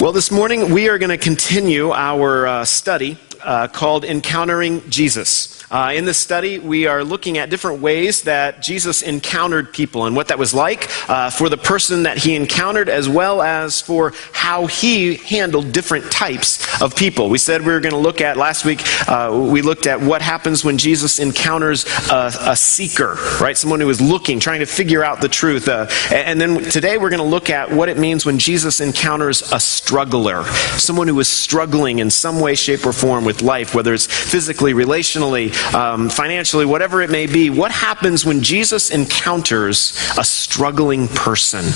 Well, this morning we are going to continue our study called Encountering Jesus. In this study, we are looking at different ways that Jesus encountered people and what that was like for the person that he encountered, as well as for how he handled different types of people. We said we were going to look at, last week, we looked at what happens when Jesus encounters a seeker, right? Someone who is looking, trying to figure out the truth. And then today we're going to look at what it means when Jesus encounters a struggler, someone who is struggling in some way, shape, or form with life, whether it's physically, relationally, financially, whatever it may be. What happens when Jesus encounters a struggling person?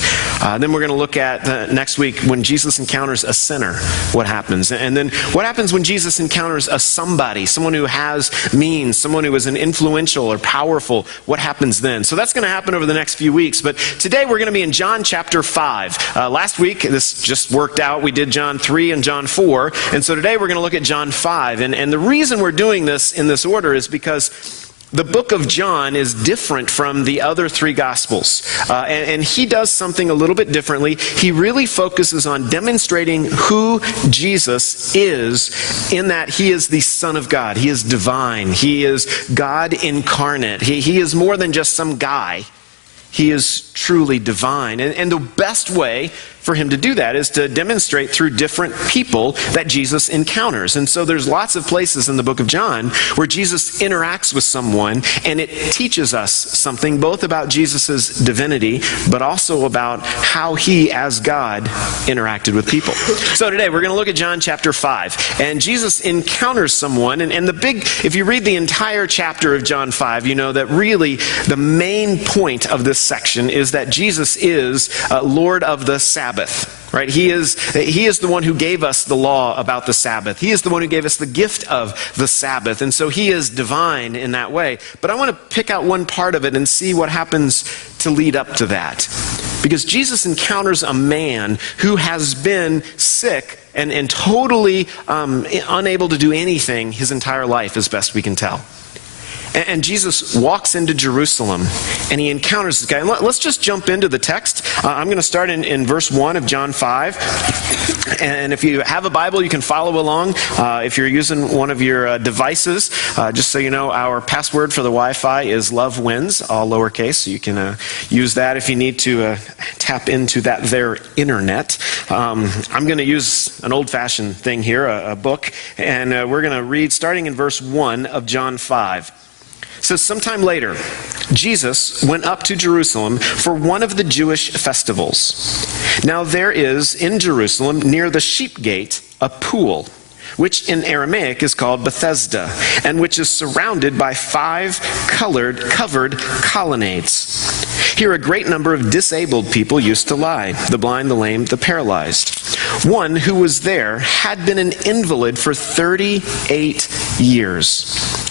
Then we're going to look at next week when Jesus encounters a sinner, what happens? And then what happens when Jesus encounters a somebody, someone who has means, someone who is an influential or powerful, what happens then? So that's going to happen over the next few weeks. But today we're going to be in John chapter 5. Last week, this just worked out. We did John 3 and John 4. And so today we're going to look at John 5. And the reason we're doing this in this order is because the book of John is different from the other three Gospels. And he does something a little bit differently. He really focuses on demonstrating who Jesus is, in that he is the Son of God. He is divine. He is God incarnate. He is more than just some guy. He is truly divine. And the best way for him to do that is to demonstrate through different people that Jesus encounters. And so there's lots of places in the book of John where Jesus interacts with someone, and it teaches us something both about Jesus' divinity, but also about how he, as God, interacted with people. So today we're going to look at John chapter 5. And Jesus encounters someone, and the big, if you read the entire chapter of John 5, you know that really the main point of this section is that Jesus is Lord of the Sabbath. Right? He is the one who gave us the law about the Sabbath. He is the one who gave us the gift of the Sabbath. And so he is divine in that way. But I want to pick out one part of it and see what happens to lead up to that. Because Jesus encounters a man who has been sick and totally unable to do anything his entire life, as best we can tell. And Jesus walks into Jerusalem, and he encounters this guy. And let's just jump into the text. I'm going to start in verse 1 of John 5. And if you have a Bible, you can follow along. If you're using one of your devices, just so you know, our password for the Wi-Fi is LoveWins, all lowercase. So you can use that if you need to tap into that there internet. I'm going to use an old-fashioned thing here, a book. And we're going to read starting in verse 1 of John 5. It says, sometime later, Jesus went up to Jerusalem for one of the Jewish festivals. Now there is in Jerusalem, near the sheep gate, a pool, which in Aramaic is called Bethesda, and which is surrounded by 5 covered colonnades. Here a great number of disabled people used to lie, the blind, the lame, the paralyzed. One who was there had been an invalid for 38 years.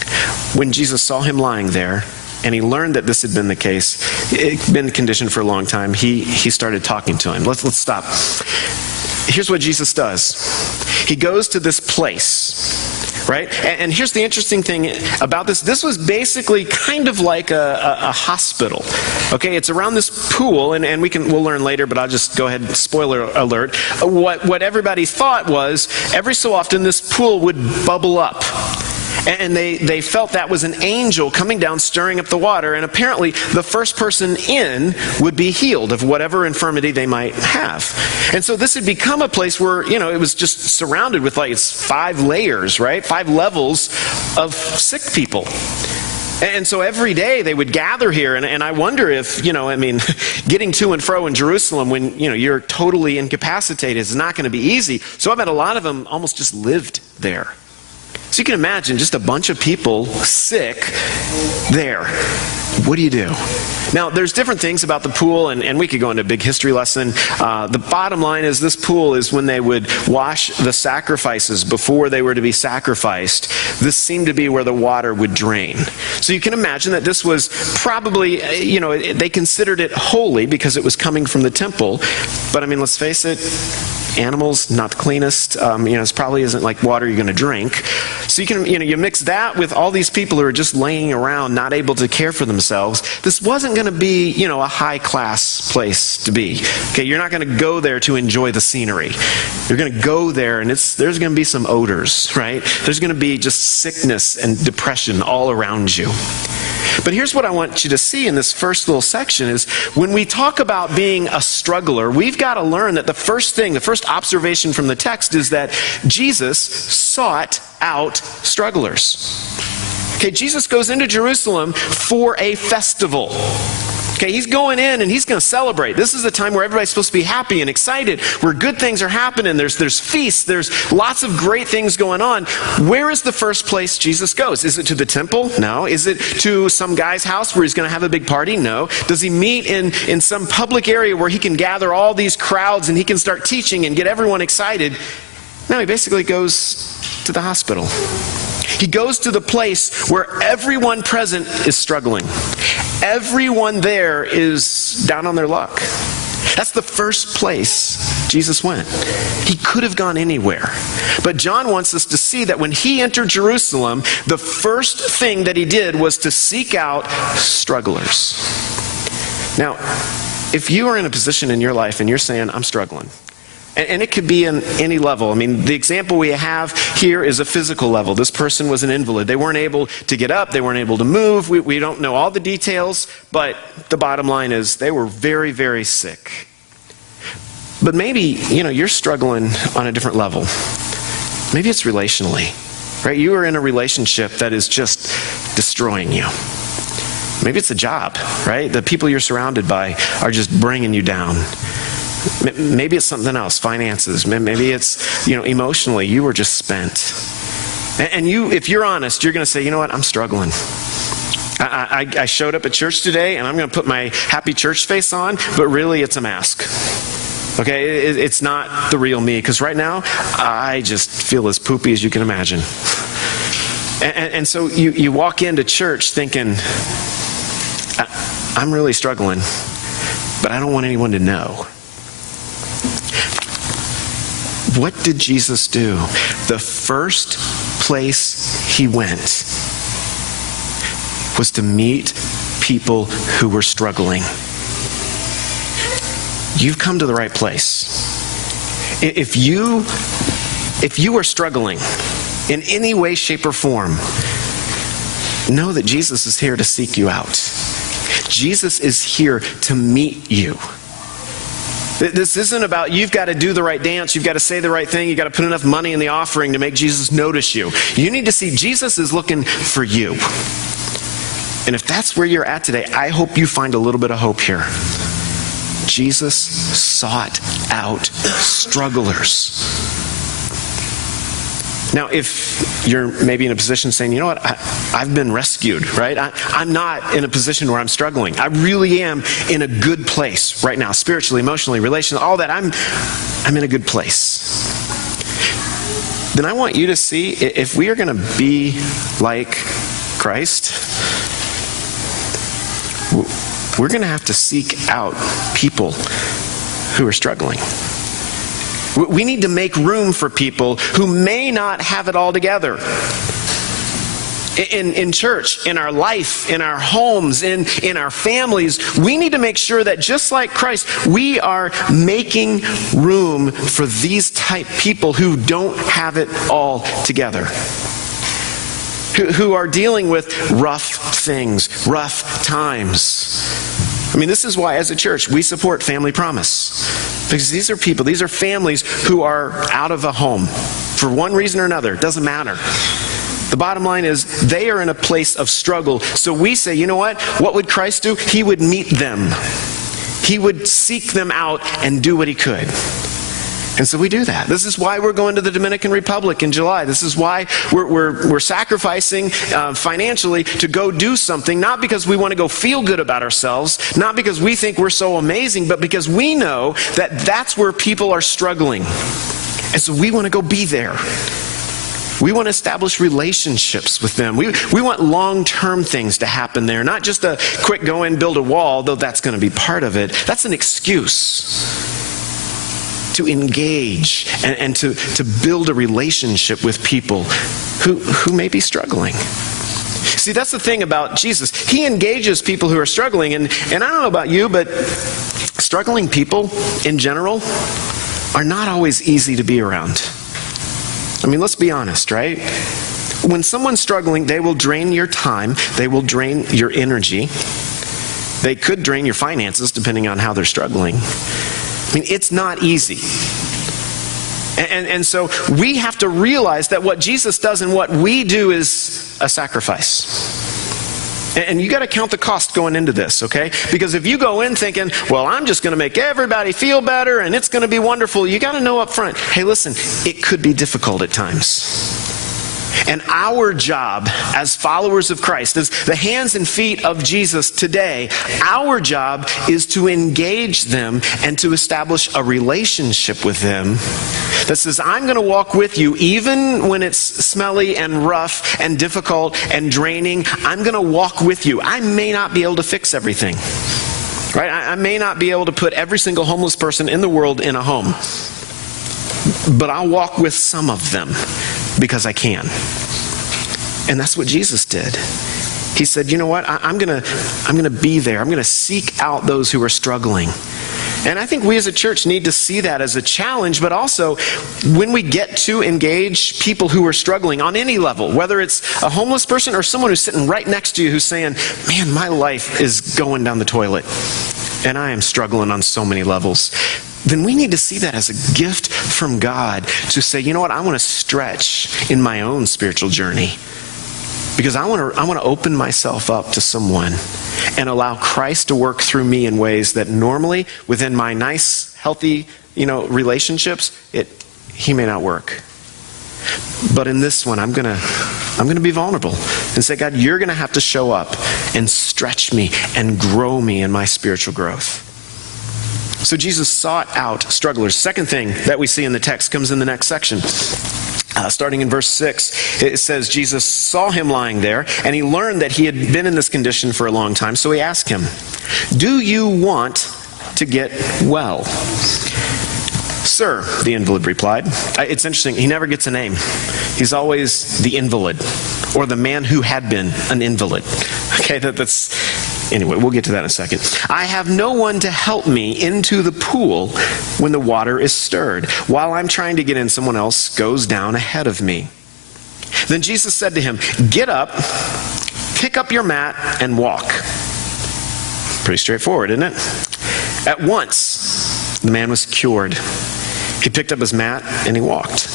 When Jesus saw him lying there, and he learned that this had been the case, it had been conditioned for a long time, he started talking to him. Let's stop. Here's what Jesus does. He goes to this place, right? And here's the interesting thing about this. This was basically kind of like a hospital. Okay, it's around this pool, and we'll learn later, but I'll just go ahead and spoiler alert. What everybody thought was, every so often this pool would bubble up. And they felt that was an angel coming down, stirring up the water. And apparently, the first person in would be healed of whatever infirmity they might have. And so this had become a place where, it was just surrounded with it's 5 layers, right? 5 levels of sick people. And so every day they would gather here. And I wonder if, getting to and fro in Jerusalem when, you're totally incapacitated is not going to be easy. So I bet a lot of them almost just lived there. So you can imagine just a bunch of people sick there. What do you do? Now, there's different things about the pool, and we could go into a big history lesson. The bottom line is this pool is when they would wash the sacrifices before they were to be sacrificed. This seemed to be where the water would drain. So you can imagine that this was probably, they considered it holy because it was coming from the temple. But let's face it, animals, not the cleanest. This probably isn't like water you're going to drink. So you mix that with all these people who are just laying around, not able to care for themselves. This wasn't going to be, a high-class place to be. Okay, you're not going to go there to enjoy the scenery. You're going to go there, and there's going to be some odors, right? There's going to be just sickness and depression all around you. But here's what I want you to see in this first little section is when we talk about being a struggler, we've got to learn that the first observation from the text is that Jesus sought out strugglers. Okay, Jesus goes into Jerusalem for a festival. Okay, he's going in and he's going to celebrate. This is a time where everybody's supposed to be happy and excited, where good things are happening. There's feasts. There's lots of great things going on. Where is the first place Jesus goes? Is it to the temple? No. Is it to some guy's house where he's going to have a big party? No. Does he meet in some public area where he can gather all these crowds and he can start teaching and get everyone excited? No, he basically goes to the hospital. He goes to the place where everyone present is struggling. Everyone there is down on their luck. That's the first place Jesus went. He could have gone anywhere. But John wants us to see that when he entered Jerusalem, the first thing that he did was to seek out strugglers. Now, if you are in a position in your life and you're saying, I'm struggling, and it could be in any level. I mean, the example we have here is a physical level. This person was an invalid. They weren't able to get up. They weren't able to move. We don't know all the details, but the bottom line is they were very, very sick. But maybe, you're struggling on a different level. Maybe it's relationally, right? You are in a relationship that is just destroying you. Maybe it's a job, right? The people you're surrounded by are just bringing you down. Maybe it's something else, finances. Maybe it's, emotionally, you were just spent. And if you're honest, you're going to say, you know what, I'm struggling. I showed up at church today, and I'm going to put my happy church face on, but really it's a mask. Okay, it's not the real me, because right now, I just feel as poopy as you can imagine. And so you walk into church thinking, I'm really struggling, but I don't want anyone to know. What did Jesus do? The first place he went was to meet people who were struggling. You've come to the right place. If you are struggling in any way, shape, or form, know that Jesus is here to seek you out. Jesus is here to meet you. This isn't about you've got to do the right dance, you've got to say the right thing, you've got to put enough money in the offering to make Jesus notice you. You need to see Jesus is looking for you. And if that's where you're at today, I hope you find a little bit of hope here. Jesus sought out strugglers. Now, if you're maybe in a position saying, you know what, I've been rescued, right? I'm not in a position where I'm struggling. I really am in a good place right now, spiritually, emotionally, relationally, all that. I'm in a good place. Then I want you to see if we are going to be like Christ, we're going to have to seek out people who are struggling. We need to make room for people who may not have it all together. In church, in our life, in our homes, in our families, we need to make sure that just like Christ, we are making room for these type people who don't have it all together. Who are dealing with rough things, rough times. I mean, this is why as a church, we support Family Promise. Because these are people, these are families who are out of a home for one reason or another. It doesn't matter. The bottom line is they are in a place of struggle. So we say, you know what? What would Christ do? He would meet them. He would seek them out and do what he could. And so we do that. This is why we're going to the Dominican Republic in July. This is why we're sacrificing financially to go do something, not because we want to go feel good about ourselves, not because we think we're so amazing, but because we know that that's where people are struggling. And so we want to go be there. We want to establish relationships with them. We want long-term things to happen there, not just a quick go in, build a wall, though that's going to be part of it. That's an excuse. to engage and to build a relationship with people who may be struggling. See, that's the thing about Jesus. He engages people who are struggling. And I don't know about you, but struggling people in general are not always easy to be around. I mean, let's be honest, right? When someone's struggling, they will drain your time. They will drain your energy. They could drain your finances, depending on how they're struggling. I mean, it's not easy. And so we have to realize that what Jesus does and what we do is a sacrifice. And you got to count the cost going into this, okay? Because if you go in thinking, well, I'm just going to make everybody feel better and it's going to be wonderful, you got to know up front, hey, listen, it could be difficult at times. And our job as followers of Christ, as the hands and feet of Jesus today, our job is to engage them and to establish a relationship with them that says, I'm going to walk with you even when it's smelly and rough and difficult and draining. I'm going to walk with you. I may not be able to fix everything, right? I may not be able to put every single homeless person in the world in a home, but I'll walk with some of them because I can. And that's what Jesus did. He said, you know what? I'm going to be there. I'm going to seek out those who are struggling. And I think we as a church need to see that as a challenge, but also when we get to engage people who are struggling on any level, whether it's a homeless person or someone who's sitting right next to you who's saying, man, my life is going down the toilet and I am struggling on so many levels, then we need to see that as a gift from God to say, you know what, I want to stretch in my own spiritual journey because I want to open myself up to someone and allow Christ to work through me in ways that normally within my nice, healthy, relationships, he may not work. But in this one, I'm gonna be vulnerable and say, God, you're gonna have to show up and stretch me and grow me in my spiritual growth. So Jesus sought out strugglers. Second thing that we see in the text comes in the next section. Starting in verse 6, it says Jesus saw him lying there, and he learned that he had been in this condition for a long time. So he asked him, do you want to get well? Sir, the invalid replied. It's interesting, he never gets a name. He's always the invalid, or the man who had been an invalid. Okay, anyway, we'll get to that in a second. I have no one to help me into the pool when the water is stirred. While I'm trying to get in, someone else goes down ahead of me. Then Jesus said to him, get up, pick up your mat, and walk. Pretty straightforward, isn't it? At once, the man was cured. He picked up his mat and he walked.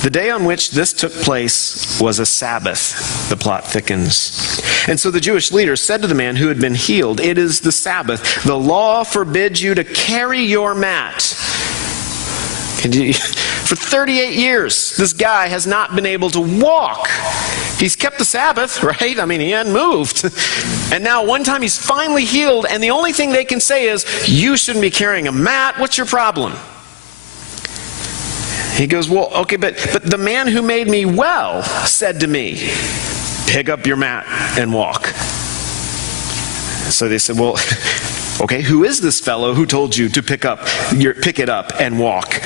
The day on which this took place was a Sabbath. The plot thickens. And so the Jewish leaders said to the man who had been healed, it is the Sabbath. The law forbids you to carry your mat. For 38 years, this guy has not been able to walk. He's kept the Sabbath, right? I mean, he hadn't moved. And now one time he's finally healed, and the only thing they can say is, you shouldn't be carrying a mat. What's your problem? He goes, well, okay, but the man who made me well said to me, pick up your mat and walk. So they said, well, okay, who is this fellow who told you to pick it up and walk?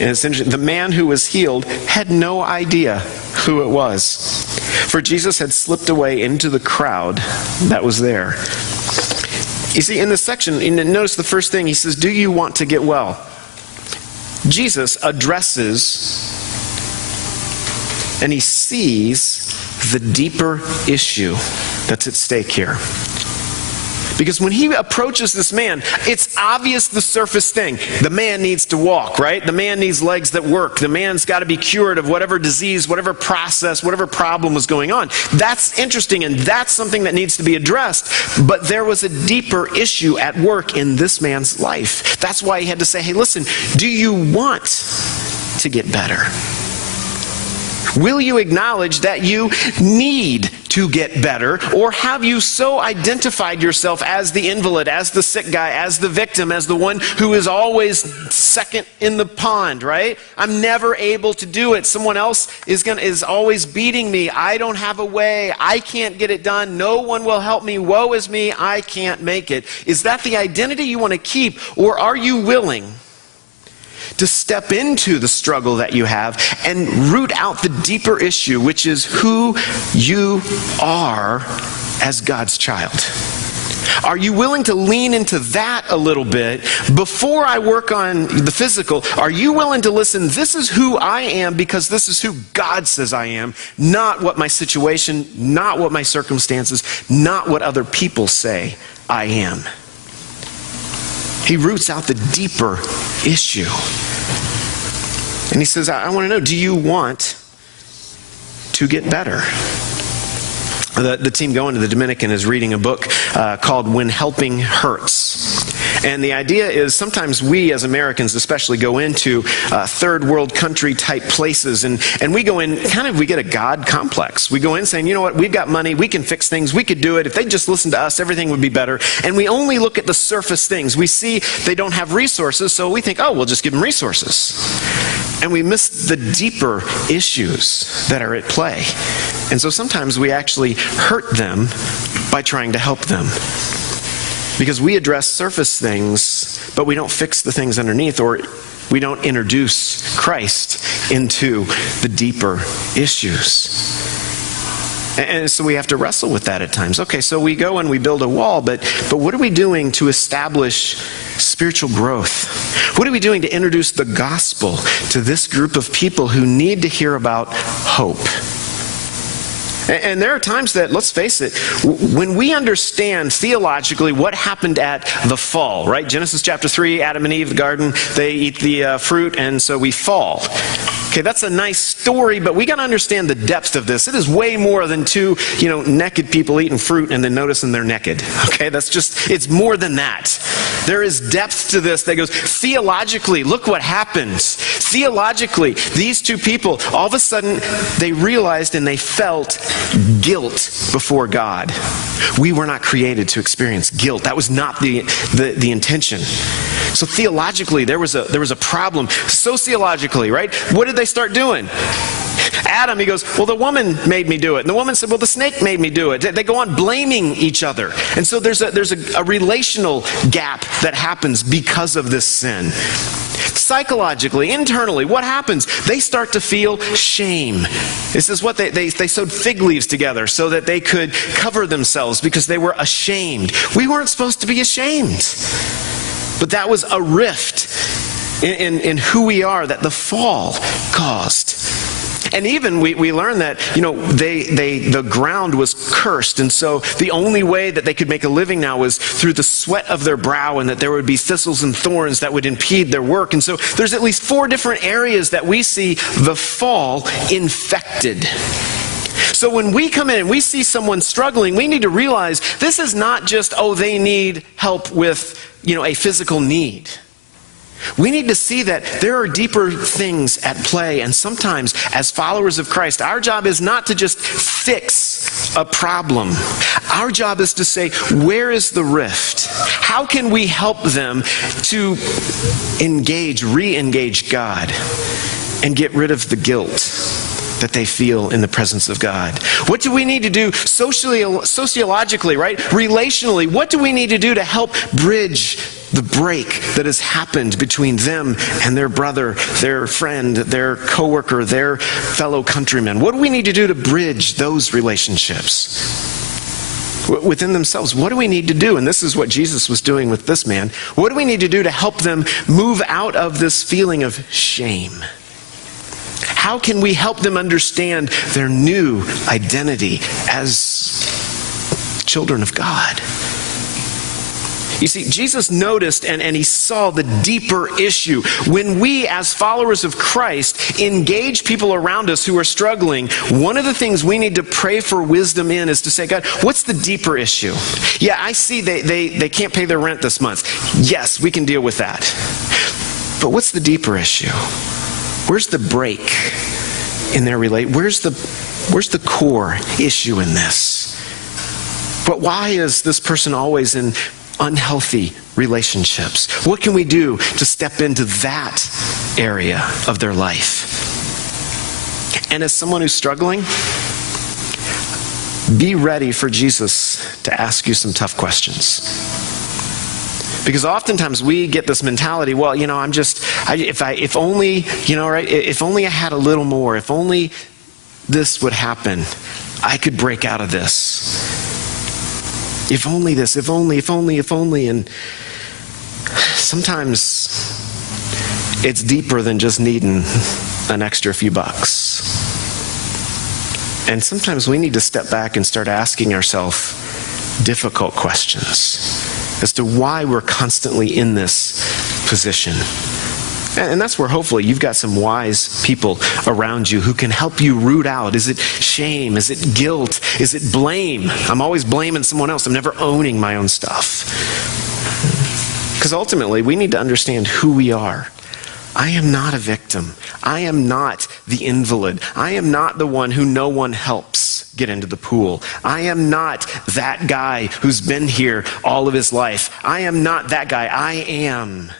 And it's interesting, the man who was healed had no idea who it was. For Jesus had slipped away into the crowd that was there. You see, in this section, notice the first thing, he says, do you want to get well? Jesus addresses and he sees the deeper issue that's at stake here. Because when he approaches this man, it's obvious the surface thing. The man needs to walk, right? The man needs legs that work. The man's got to be cured of whatever disease, whatever process, whatever problem was going on. That's interesting, and that's something that needs to be addressed. But there was a deeper issue at work in this man's life. That's why he had to say, hey, listen, do you want to get better? Will you acknowledge that you need to get better? Or have you so identified yourself as the invalid, as the sick guy, as the victim, as the one who is always second in the pond, right? I'm never able to do it. Someone else is always beating me. I don't have a way. I can't get it done. No one will help me. Woe is me. I can't make it. Is that the identity you want to keep? Or are you willing to step into the struggle that you have and root out the deeper issue, which is who you are as God's child? Are you willing to lean into that a little bit before I work on the physical? Are you willing to listen, this is who I am because this is who God says I am, not what my situation, not what my circumstances, not what other people say I am? He roots out the deeper issue. And he says, I want to know, do you want to get better? The team going to the Dominican is reading a book called When Helping Hurts. And the idea is sometimes we as Americans especially go into third world country type places and we go in, we get a God complex. We go in saying, you know what, we've got money, we can fix things, we could do it. If they just listen to us, everything would be better. And we only look at the surface things. We see they don't have resources, so we think, oh, we'll just give them resources. And we miss the deeper issues that are at play. And so sometimes we actually hurt them by trying to help them. Because we address surface things, but we don't fix the things underneath, or we don't introduce Christ into the deeper issues. And so we have to wrestle with that at times. Okay, so we go and we build a wall, but what are we doing to establish spiritual growth? What are we doing to introduce the gospel to this group of people who need to hear about hope? And there are times that, let's face it, when we understand theologically what happened at the fall, right? Genesis chapter 3, Adam and Eve, the garden, they eat the fruit, and so we fall. Okay, that's a nice story, but we got to understand the depth of this. It is way more than two, naked people eating fruit and then noticing they're naked. Okay, it's more than that. There is depth to this that goes, theologically, look what happens. Theologically, these two people, all of a sudden, they realized and they felt guilt before God. We were not created to experience guilt. That was not the intention. So theologically, there was a problem. Sociologically, right? What did they start doing? Adam, he goes, well, the woman made me do it. And the woman said, well, the snake made me do it. They go on blaming each other. And so there's a relational gap that happens because of this sin. Psychologically, internally, what happens? They start to feel shame. This is what they sewed fig leaves together so that they could cover themselves because they were ashamed. We weren't supposed to be ashamed. But that was a rift in who we are that the fall caused. And even we learned that, the ground was cursed. And so the only way that they could make a living now was through the sweat of their brow, and that there would be thistles and thorns that would impede their work. And so there's at least 4 different areas that we see the fall infected. So when we come in and we see someone struggling, we need to realize this is not just, they need help with, a physical need. We need to see that there are deeper things at play, and sometimes as followers of Christ, our job is not to just fix a problem. Our job is to say, where is the rift? How can we help them to re-engage God and get rid of the guilt that they feel in the presence of God? What do we need to do sociologically, right? Relationally, what do we need to do to help bridge the break that has happened between them and their brother, their friend, their coworker, their fellow countrymen? What do we need to do to bridge those relationships within themselves? What do we need to do? And this is what Jesus was doing with this man. What do we need to do to help them move out of this feeling of shame? How can we help them understand their new identity as children of God? You see, Jesus noticed and he saw the deeper issue. When we, as followers of Christ, engage people around us who are struggling, one of the things we need to pray for wisdom in is to say, God, what's the deeper issue? Yeah, I see they can't pay their rent this month. Yes, we can deal with that. But what's the deeper issue? Where's the break in their where's the core issue in this? But why is this person always in unhealthy relationships? What can we do to step into that area of their life? And as someone who's struggling, be ready for Jesus to ask you some tough questions. Because oftentimes we get this mentality, well, if only I had a little more, if only this would happen, I could break out of this. If only this, if only. And sometimes it's deeper than just needing an extra few bucks. And sometimes we need to step back and start asking ourselves difficult questions as to why we're constantly in this position. And that's where hopefully you've got some wise people around you who can help you root out. Is it shame? Is it guilt? Is it blame? I'm always blaming someone else. I'm never owning my own stuff. Because ultimately, we need to understand who we are. I am not a victim. I am not the invalid. I am not the one who no one helps get into the pool. I am not that guy who's been here all of his life. I am not that guy. I am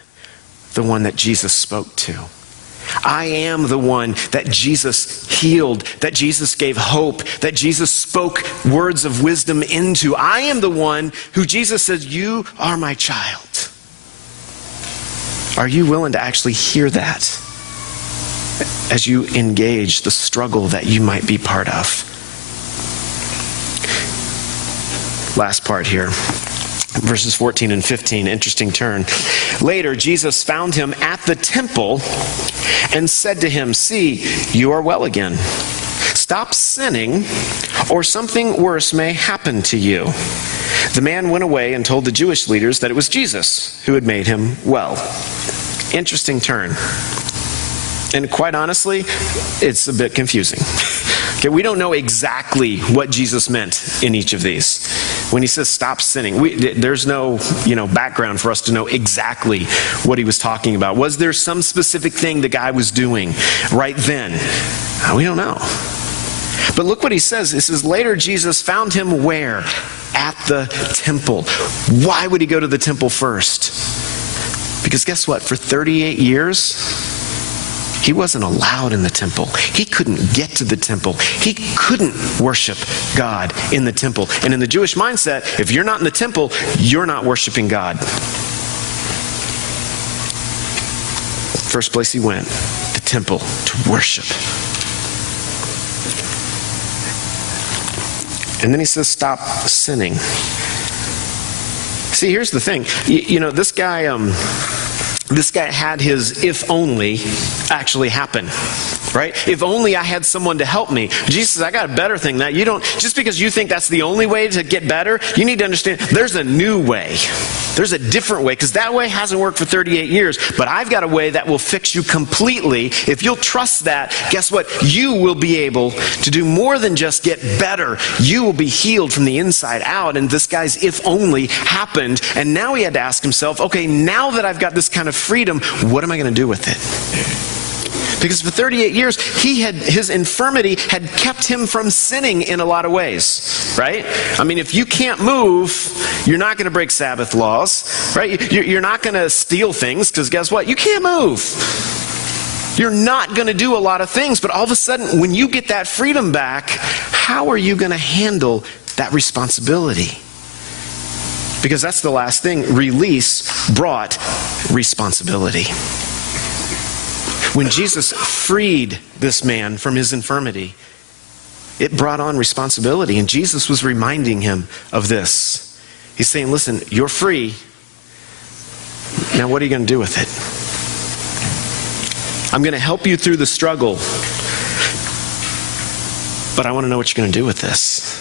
the one that Jesus spoke to. I am the one that Jesus healed, that Jesus gave hope, that Jesus spoke words of wisdom into. I am the one who Jesus says, you are my child. Are you willing to actually hear that as you engage the struggle that you might be part of? Last part here. Verses 14 and 15, interesting turn. Later, Jesus found him at the temple and said to him, see, you are well again. Stop sinning, or something worse may happen to you. The man went away and told the Jewish leaders that it was Jesus who had made him well. Interesting turn. And quite honestly, it's a bit confusing. Okay, we don't know exactly what Jesus meant in each of these. When he says stop sinning, there's no background for us to know exactly what he was talking about. Was there some specific thing the guy was doing right then? We don't know. But look what he says. It says, later Jesus found him where? At the temple. Why would he go to the temple first? Because guess what? For 38 years, he wasn't allowed in the temple. He couldn't get to the temple. He couldn't worship God in the temple. And in the Jewish mindset, if you're not in the temple, you're not worshiping God. First place he went, the temple, to worship. And then he says, stop sinning. See, here's the thing. This guy had his if only actually happen, right? If only I had someone to help me. Jesus says, I got a better thing. That you don't, just because you think that's the only way to get better, you need to understand there's a new way. There's a different way, because that way hasn't worked for 38 years, but I've got a way that will fix you completely. If you'll trust that, guess what? You will be able to do more than just get better. You will be healed from the inside out. And this guy's if only happened, and now he had to ask himself, okay, now that I've got this kind of freedom, what am I going to do with it? Because for 38 years, his infirmity had kept him from sinning in a lot of ways, right? I mean, if you can't move, you're not going to break Sabbath laws, right? You're not going to steal things, because guess what? You can't move. You're not going to do a lot of things, but all of a sudden, when you get that freedom back, how are you going to handle that responsibility? Because that's the last thing. Release brought responsibility. When Jesus freed this man from his infirmity, it brought on responsibility. And Jesus was reminding him of this. He's saying, listen, you're free. Now what are you going to do with it? I'm going to help you through the struggle, but I want to know what you're going to do with this.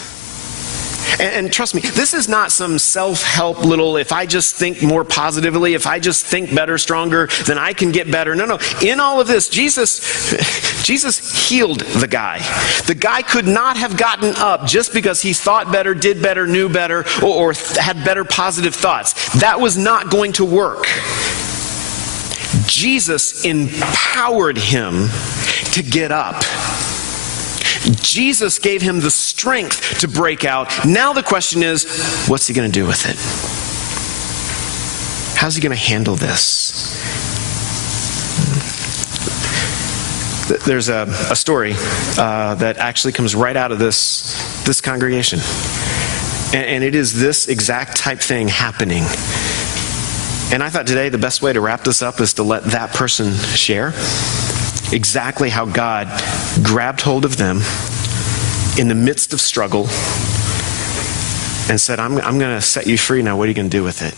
And trust me, this is not some self-help little, if I just think more positively, if I just think better, stronger, then I can get better. No. In all of this, Jesus healed the guy. The guy could not have gotten up just because he thought better, did better, knew better, or had better positive thoughts. That was not going to work. Jesus empowered him to get up. Jesus gave him the strength to break out. Now the question is, what's he going to do with it? How's he going to handle this? There's a story that actually comes right out of this congregation. And it is this exact type thing happening. And I thought today the best way to wrap this up is to let that person share exactly how God grabbed hold of them in the midst of struggle and said, I'm going to set you free now. What are you going to do with it?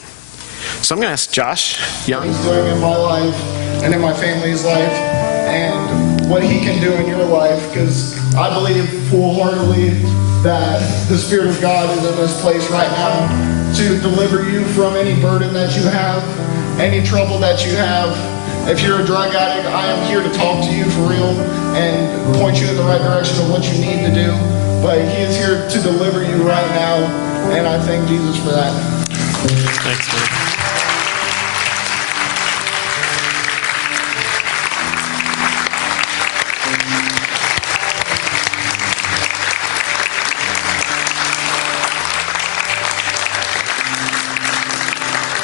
So I'm going to ask Josh Young. He's doing in my life and in my family's life, and what he can do in your life, because I believe full-heartedly that the Spirit of God is in this place right now to deliver you from any burden that you have, any trouble that you have. If you're a drug addict, I am here to talk to you for real and point you in the right direction of what you need to do. But he is here to deliver you right now, and I thank Jesus for that. Thanks, man.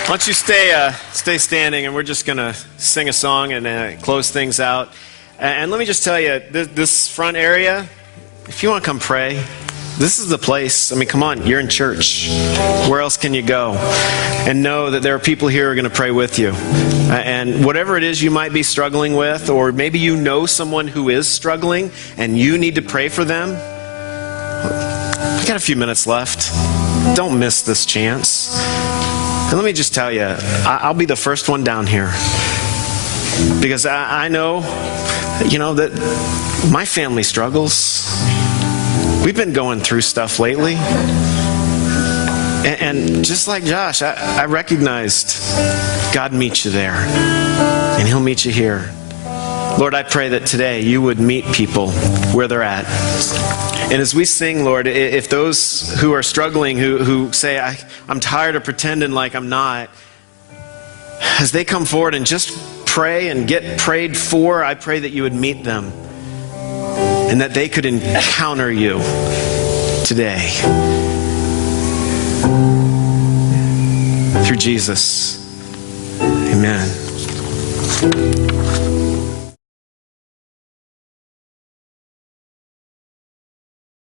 Why don't you stay standing, and we're just going to sing a song and close things out. And let me just tell you, this front area, if you want to come pray, this is the place. I mean, come on, you're in church. Where else can you go? And know that there are people here who are going to pray with you. And whatever it is you might be struggling with, or maybe you know someone who is struggling and you need to pray for them, we got a few minutes left. Don't miss this chance. And let me just tell you, I'll be the first one down here. Because I know, that my family struggles. We've been going through stuff lately. And just like Josh, I recognized God meets you there. And he'll meet you here. Lord, I pray that today you would meet people where they're at. And as we sing, Lord, if those who are struggling, who say, I'm tired of pretending like I'm not, as they come forward and just pray and get prayed for, I pray that you would meet them and that they could encounter you today. Through Jesus. Amen.